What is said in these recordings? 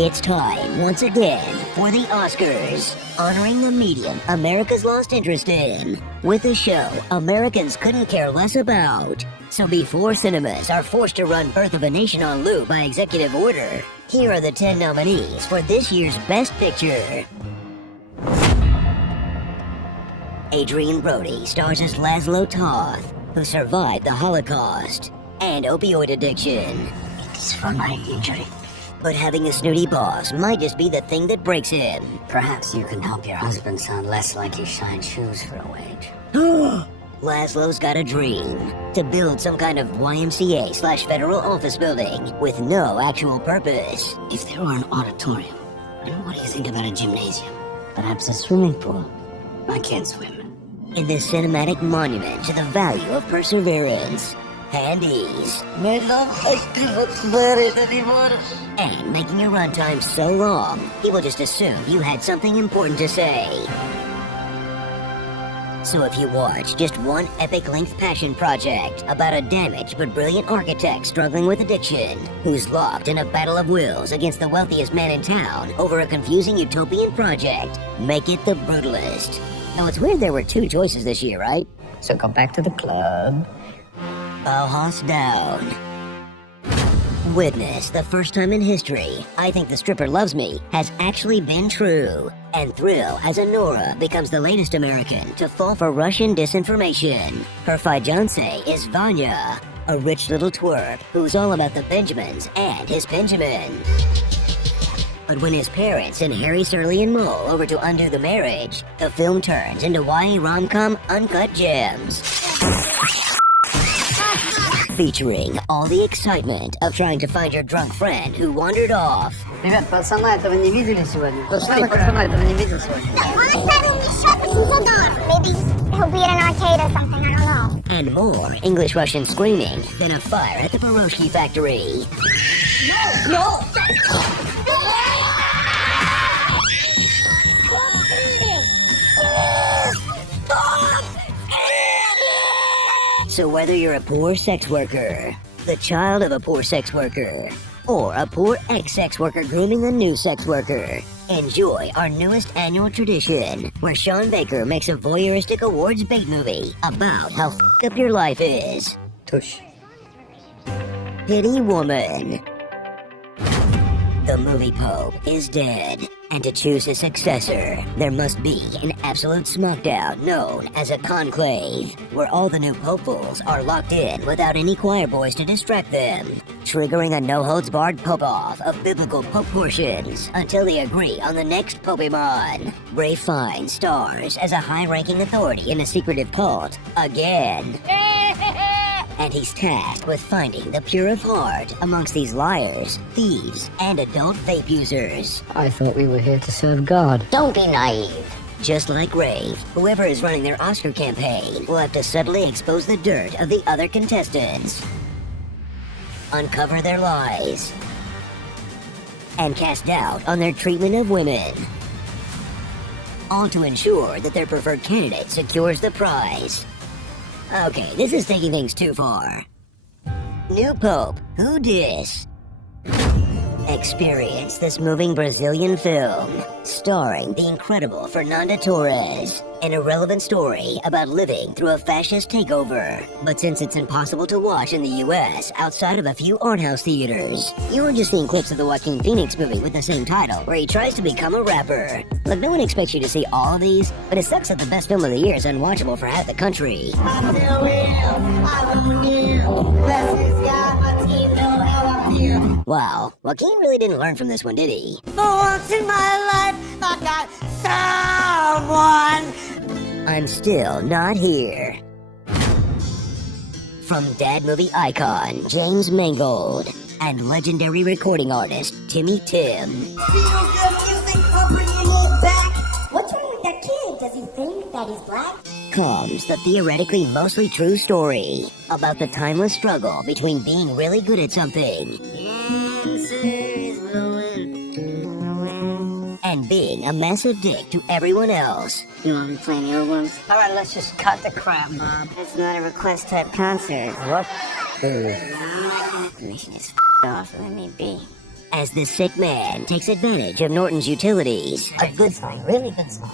It's time, once again, for the Oscars, honoring the medium America's lost interest in, with a show Americans couldn't care less about. So before cinemas are forced to run Birth of a Nation on loop by executive order, here are the 10 nominees for this year's Best Picture. Adrian Brody stars as Laszlo Toth, who survived the Holocaust and opioid addiction. It's from my injury. But having a snooty boss might just be the thing that breaks him. Perhaps you can help your husband sound less like he shines shoes for a wage. Laszlo's got a dream to build some kind of YMCA/federal office building with no actual purpose. If there were an auditorium, then what do you think about a gymnasium? Perhaps a swimming pool? I can't swim. In this cinematic monument to the value of perseverance and ease. My love, I cannot bear it anymore. And making your runtime so long, people just assume you had something important to say. So if you watch just one epic-length passion project about a damaged but brilliant architect struggling with addiction, who's locked in a battle of wills against the wealthiest man in town over a confusing utopian project, make it The Brutalist. Now it's weird there were two choices this year, right? So go back to the club. Bauhaus down. Witness the first time in history I Think the Stripper Loves Me has actually been true. And thrill as Honora becomes the latest American to fall for Russian disinformation. Her fiancé is Vanya, a rich little twerp who's all about the Benjamins and his Benjamin. But when his parents send Harry, Surly, and Moe over to undo the marriage, the film turns into YA rom-com Uncut Gems. Featuring all the excitement of trying to find your drunk friend who wandered off. Ребят, пацана этого не видели сегодня? Пацана этого не видели сегодня? Maybe he'll be at an arcade or something, I don't know. And more English-Russian screaming than a fire at the Piroshki factory. No! So whether you're a poor sex worker, the child of a poor sex worker, or a poor ex-sex worker grooming a new sex worker, enjoy our newest annual tradition, where Sean Baker makes a voyeuristic awards bait movie about how f***ed up your life is. Tush. Pity Woman. The movie Pope is dead, and to choose his successor, there must be an absolute smackdown known as a conclave, where all the new popefuls are locked in without any choir boys to distract them, triggering a no-holds-barred pope-off of biblical proportions until they agree on the next Pokemon. Ralph Fiennes stars as a high-ranking authority in a secretive cult, again. And he's tasked with finding the pure of heart amongst these liars, thieves, and adult vape users. I thought we were here to serve God. Don't be naive. Just like Rave, whoever is running their Oscar campaign will have to subtly expose the dirt of the other contestants, uncover their lies, and cast doubt on their treatment of women. All to ensure that their preferred candidate secures the prize. Okay, this is taking things too far. New Pope, who dis? Experience this moving Brazilian film, starring the incredible Fernanda Torres, an irrelevant story about living through a fascist takeover. But since it's impossible to watch in the US outside of a few art house theaters, you're just seeing clips of the Joaquin Phoenix movie with the same title, where he tries to become a rapper. Look, no one expects you to see all of these, but it sucks that the best film of the year is unwatchable for half the country. Wow, Joaquin really didn't learn from this one, did he? For once in my life, I got someone. I'm still not here. From dad movie icon James Mangold and legendary recording artist Timmy Tim. What's wrong with that kid? Does he think that he's black? Comes the theoretically mostly true story about the timeless struggle between being really good at something and being a massive dick to everyone else. You want me playing the old ones? Alright, let's just cut the crap, Bob. It's not a request type concert. What? Mission is off. Let me be. as this sick man takes advantage of Norton's utilities A good sign, really good sign.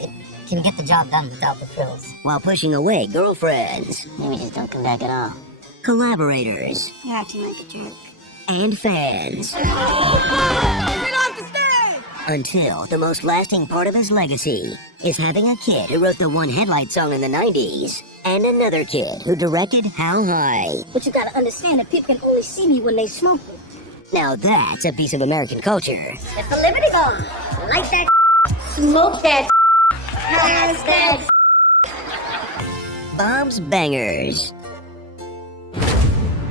It can get the job done without the frills. while pushing away girlfriends, Maybe just don't come back at all. collaborators, You're acting like a jerk. and fans. Until the most lasting part of his legacy is having a kid who wrote the One Headlight song in the 90s, and another kid who directed How High. But you gotta understand that people can only see me when they smoke it. Now that's a piece of American culture. It's the Liberty Ball. Like that smoke that has that Bob's Bangers.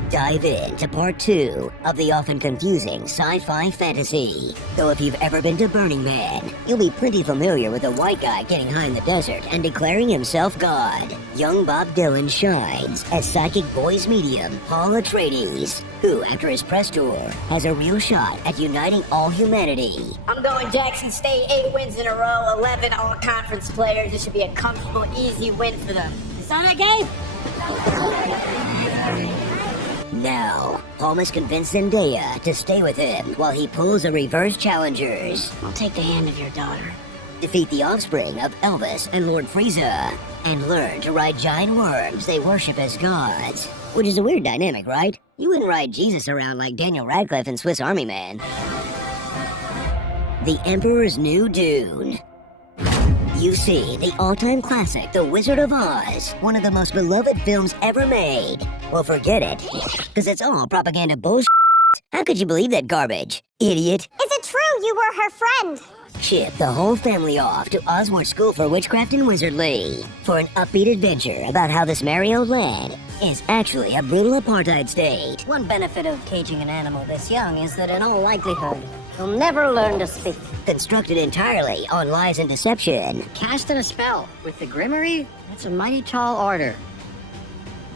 Dive into part 2 of the often confusing sci-fi fantasy. Though if you've ever been to Burning Man, you'll be pretty familiar with a white guy getting high in the desert and declaring himself God. Young Bob Dylan shines as psychic boys medium Paul Atreides, who, after his press tour, has a real shot at uniting all humanity. I'm going Jackson State, 8 wins in a row, 11 all-conference players. This should be a comfortable, easy win for them. Is that a game? Now, Paul must convince Zendaya to stay with him while he pulls a reverse challengers. I'll take the hand of your daughter. Defeat the offspring of Elvis and Lord Frieza, and learn to ride giant worms they worship as gods. Which is a weird dynamic, right? You wouldn't ride Jesus around like Daniel Radcliffe in Swiss Army Man. The Emperor's New Dune. You see the all-time classic, The Wizard of Oz, one of the most beloved films ever made. Well, forget it, because it's all propaganda bullshit. How could you believe that garbage, idiot? Is it true you were her friend? Ship the whole family off to Oswald School for Witchcraft and Wizardry for an upbeat adventure about how this merry old land is actually a brutal apartheid state. One benefit of caging an animal this young is that in all likelihood, he'll never learn to speak. Constructed entirely on lies and deception, Casting a spell with the Grimmery? That's a mighty tall order.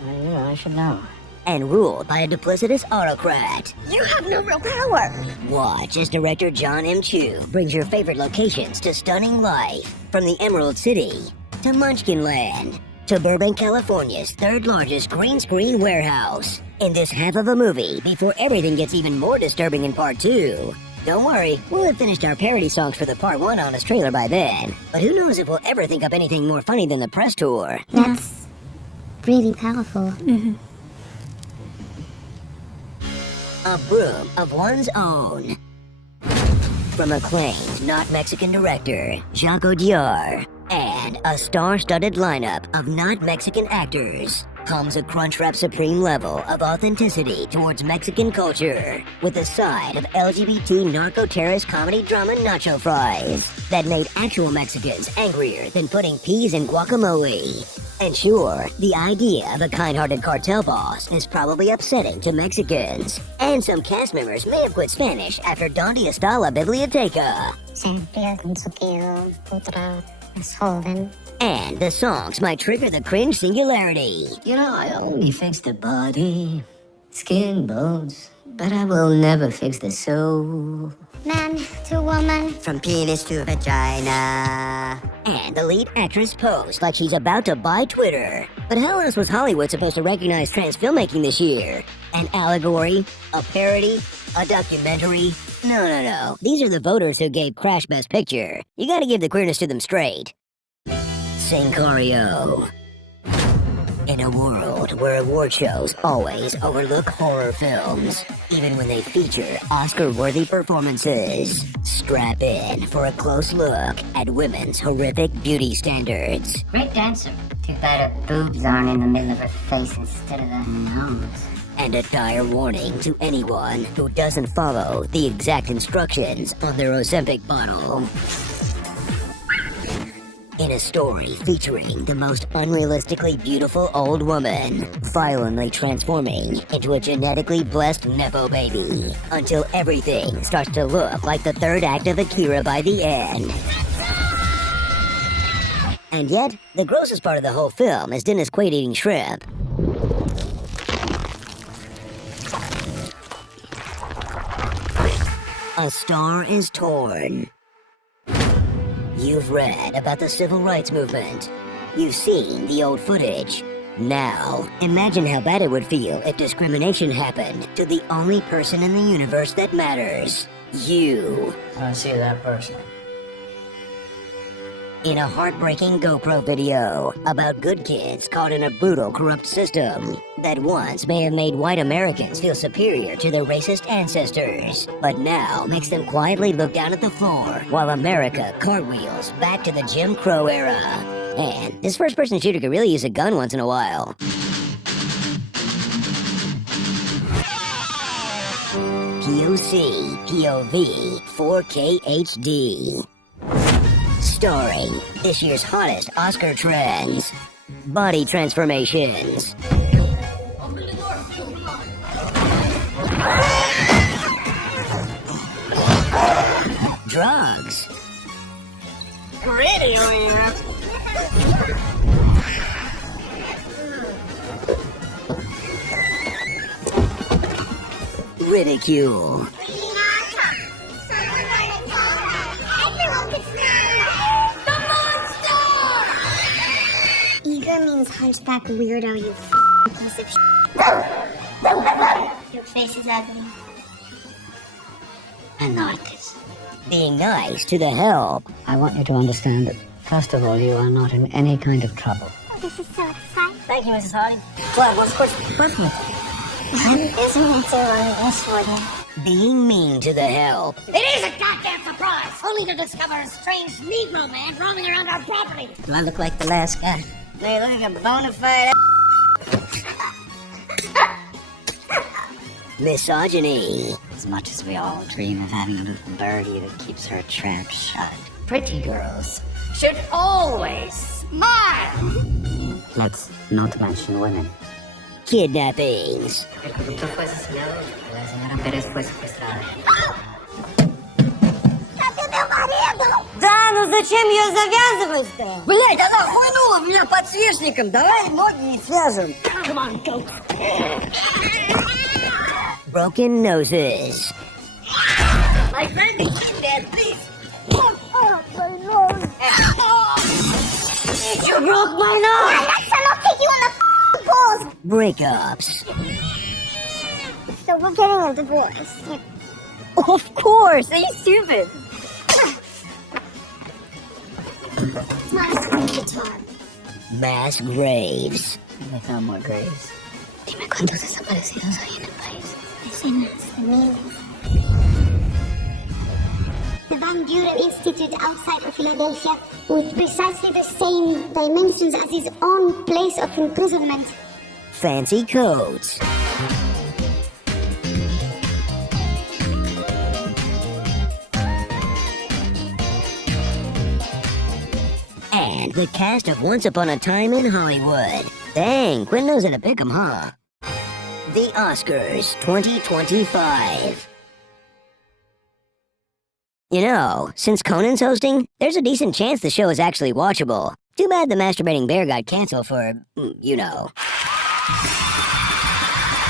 I should know. and ruled by a duplicitous autocrat. You have no real power. Watch as director John M. Chu brings your favorite locations to stunning life, from the Emerald City to Munchkin Land to Burbank, California's third largest green screen warehouse. In this half of a movie, before everything gets even more disturbing in part 2. Don't worry, we'll have finished our parody songs for the part 1 honest trailer by then. But who knows if we'll ever think up anything more funny than the press tour. That's really powerful. A broom of one's own. From acclaimed not Mexican director Jacques Audiard and a star-studded lineup of not Mexican actors comes a Crunchwrap Supreme level of authenticity towards Mexican culture, with a side of LGBT narco-terrorist comedy drama nacho fries that made actual Mexicans angrier than putting peas in guacamole. And sure, the idea of a kind-hearted cartel boss is probably upsetting to Mexicans. And some cast members may have quit Spanish after Donde está la biblioteca. Siempre con su tío, otra es joven. And the songs might trigger the cringe singularity. You know, I only fix the body, skin, bones, but I will never fix the soul. Man to woman. From penis to vagina. And the lead actress posed like she's about to buy Twitter. But how else was Hollywood supposed to recognize trans filmmaking this year? An allegory? A parody? A documentary? No. These are the voters who gave Crash Best Picture. You gotta give the queerness to them straight. Sicario. In a world where award shows always overlook horror films, even when they feature Oscar-worthy performances, strap in for a close look at women's horrific beauty standards. Great dancer. Too bad her boobs aren't in the middle of her face instead of the nose. And a dire warning to anyone who doesn't follow the exact instructions on their Ozempic bottle. In a story featuring the most unrealistically beautiful old woman, violently transforming into a genetically blessed Nepo baby, until everything starts to look like the third act of Akira by the end. And yet, the grossest part of the whole film is Dennis Quaid eating shrimp. A Star is Torn. You've read about the civil rights movement. You've seen the old footage. Now, imagine how bad it would feel if discrimination happened to the only person in the universe that matters. You. I see that person. In a heartbreaking GoPro video about good kids caught in a brutal, corrupt system that once may have made white Americans feel superior to their racist ancestors, but now makes them quietly look down at the floor while America cartwheels back to the Jim Crow era. And this first-person shooter could really use a gun once in a while. POC, POV, 4K HD. Starring this year's hottest Oscar trends. Body transformations. Drugs. Pretty over Ridicule. Eager means hunchback weirdo, you piece of Your face is ugly. I like this. Being nice to the help. I want you to understand that, first of all, you are not in any kind of trouble. Oh, this is so exciting. Thank you, Mrs. Hardy. What? What's question? Isn't it so untrustworthy? Being mean to the help. It is a goddamn surprise! Only to discover a strange Negro man roaming around our property. Do I look like the last guy? They look like a bona fide. Misogyny. As much as we all dream of having a little birdie that keeps her trap shut. Pretty girls should always smile. Let's not mention women. Kidnappings. El producto fue asesinado y la señora Pérez fue secuestrada. Да, ну зачем ее завязываешь-то? Блять, она хуйнула в меня подсвечником. Давай ноги не свяжем. Come on, goat. Broken noses. My friend is dead, please. You broke my nose. I'll kick you in the balls. Breakups. So we're getting a divorce. Of course. Are you stupid? Nice guitar. Mass graves. They found more graves. Dime cuántos desaparecidos hay en el país. Decenas de miles. The Van Buren Institute outside of Philadelphia with precisely the same dimensions as his own place of imprisonment. Fancy coats. And the cast of Once Upon a Time in Hollywood. Dang, Quinn knows how to pick 'em, huh? The Oscars 2025. You know, since Conan's hosting, there's a decent chance the show is actually watchable. Too bad the masturbating bear got canceled for, you know.